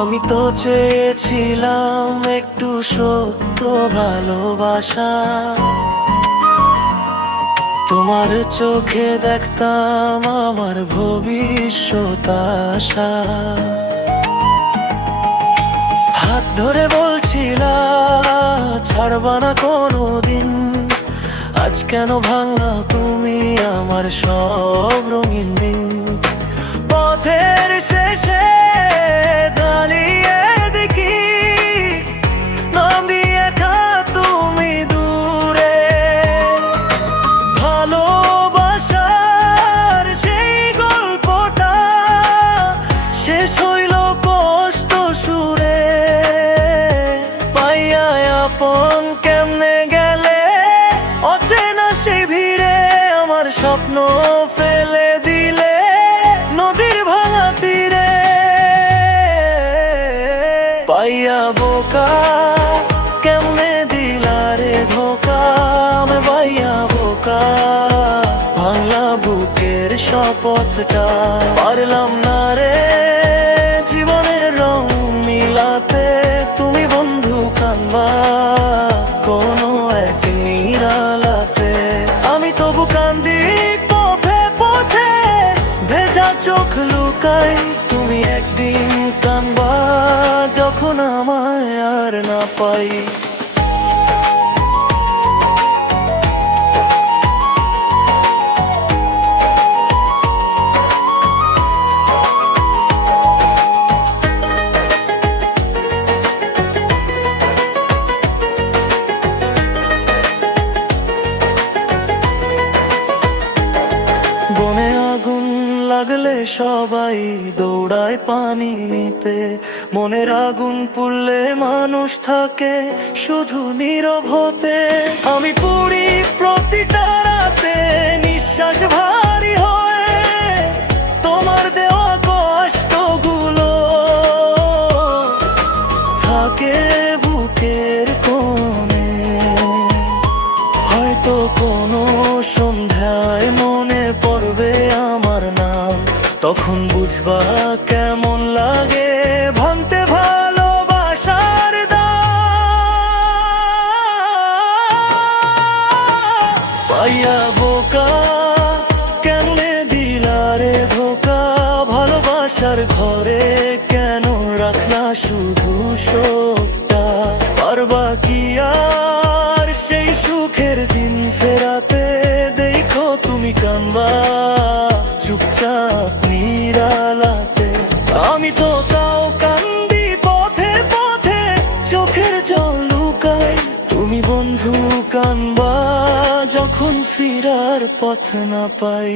আমি তো চেয়েছিলাম একটু সত্য ভালোবাসা, তোমার চোখে দেখতাম আমার ভবিষ্যৎ আশা। হাত ধরে বলছিলা ছাড়বা না কোনোদিন, আজ কেন ভাঙলা তুমি আমার সব রঙিন দিন। পথের শেষে দাঁড়িয়ে দেখি নদী একা তুমি দূরে, ভালোবাসার সেই গল্পটা শেষ হইল কষ্ট সুরে। পাইয়া আপন কেমনে গেলে অচেনা সেই ভিড়ে, আমার স্বপ্ন ফেলে দিলে নদীর ভাঙা তীরে। পাইয়া বোকা কেমনে দিলা রে ধোকা, আমি পাইয়া বোকা ভাঙলা বুকের শপথটা। পারলাম না রে জীবনের রং মিলাতে, তুমি বন্ধু কানবা কোনো এক নিরালাতে। আমি তবু কান্দি পথে পথে ভেজা চোখ লুকাই, তুমি একদিন কানবা যখন আমায় আর না পাই। বনে আগুন লাগলে সবাই দৌড়ায় পানি নিতে, মনের আগুন পুড়লে মানুষ থাকে শুধু নীরব হতে। আমি পুড়ি প্রতিটা রাতে নিঃশ্বাস ভারী হয়ে, তোমার দেওয়া কষ্টগুলো থাকে বুকের কোণে। হয়তো কোনো সন্ধ্যায় মনে পড়বে আমার নাম, তখন বুঝবা কেমন লাগে ভাঙতে ভালোবাসার দাম। পাইয়া বোকা কেমনে দিলা রে ধোকা, ভালোবাসার ঘরে কেন রাখলা শুধু শোকটা। পারবা কি আর সেই সুখের দিন ফেরাতে, দেখো তুমি কানবা চুপচাপ নিরালাতে। আমি তো তাও কান্দি পথে পথে চোখের জল লুকাই, তুমি বন্ধু কানবা যখন ফিরার পথ না পাই।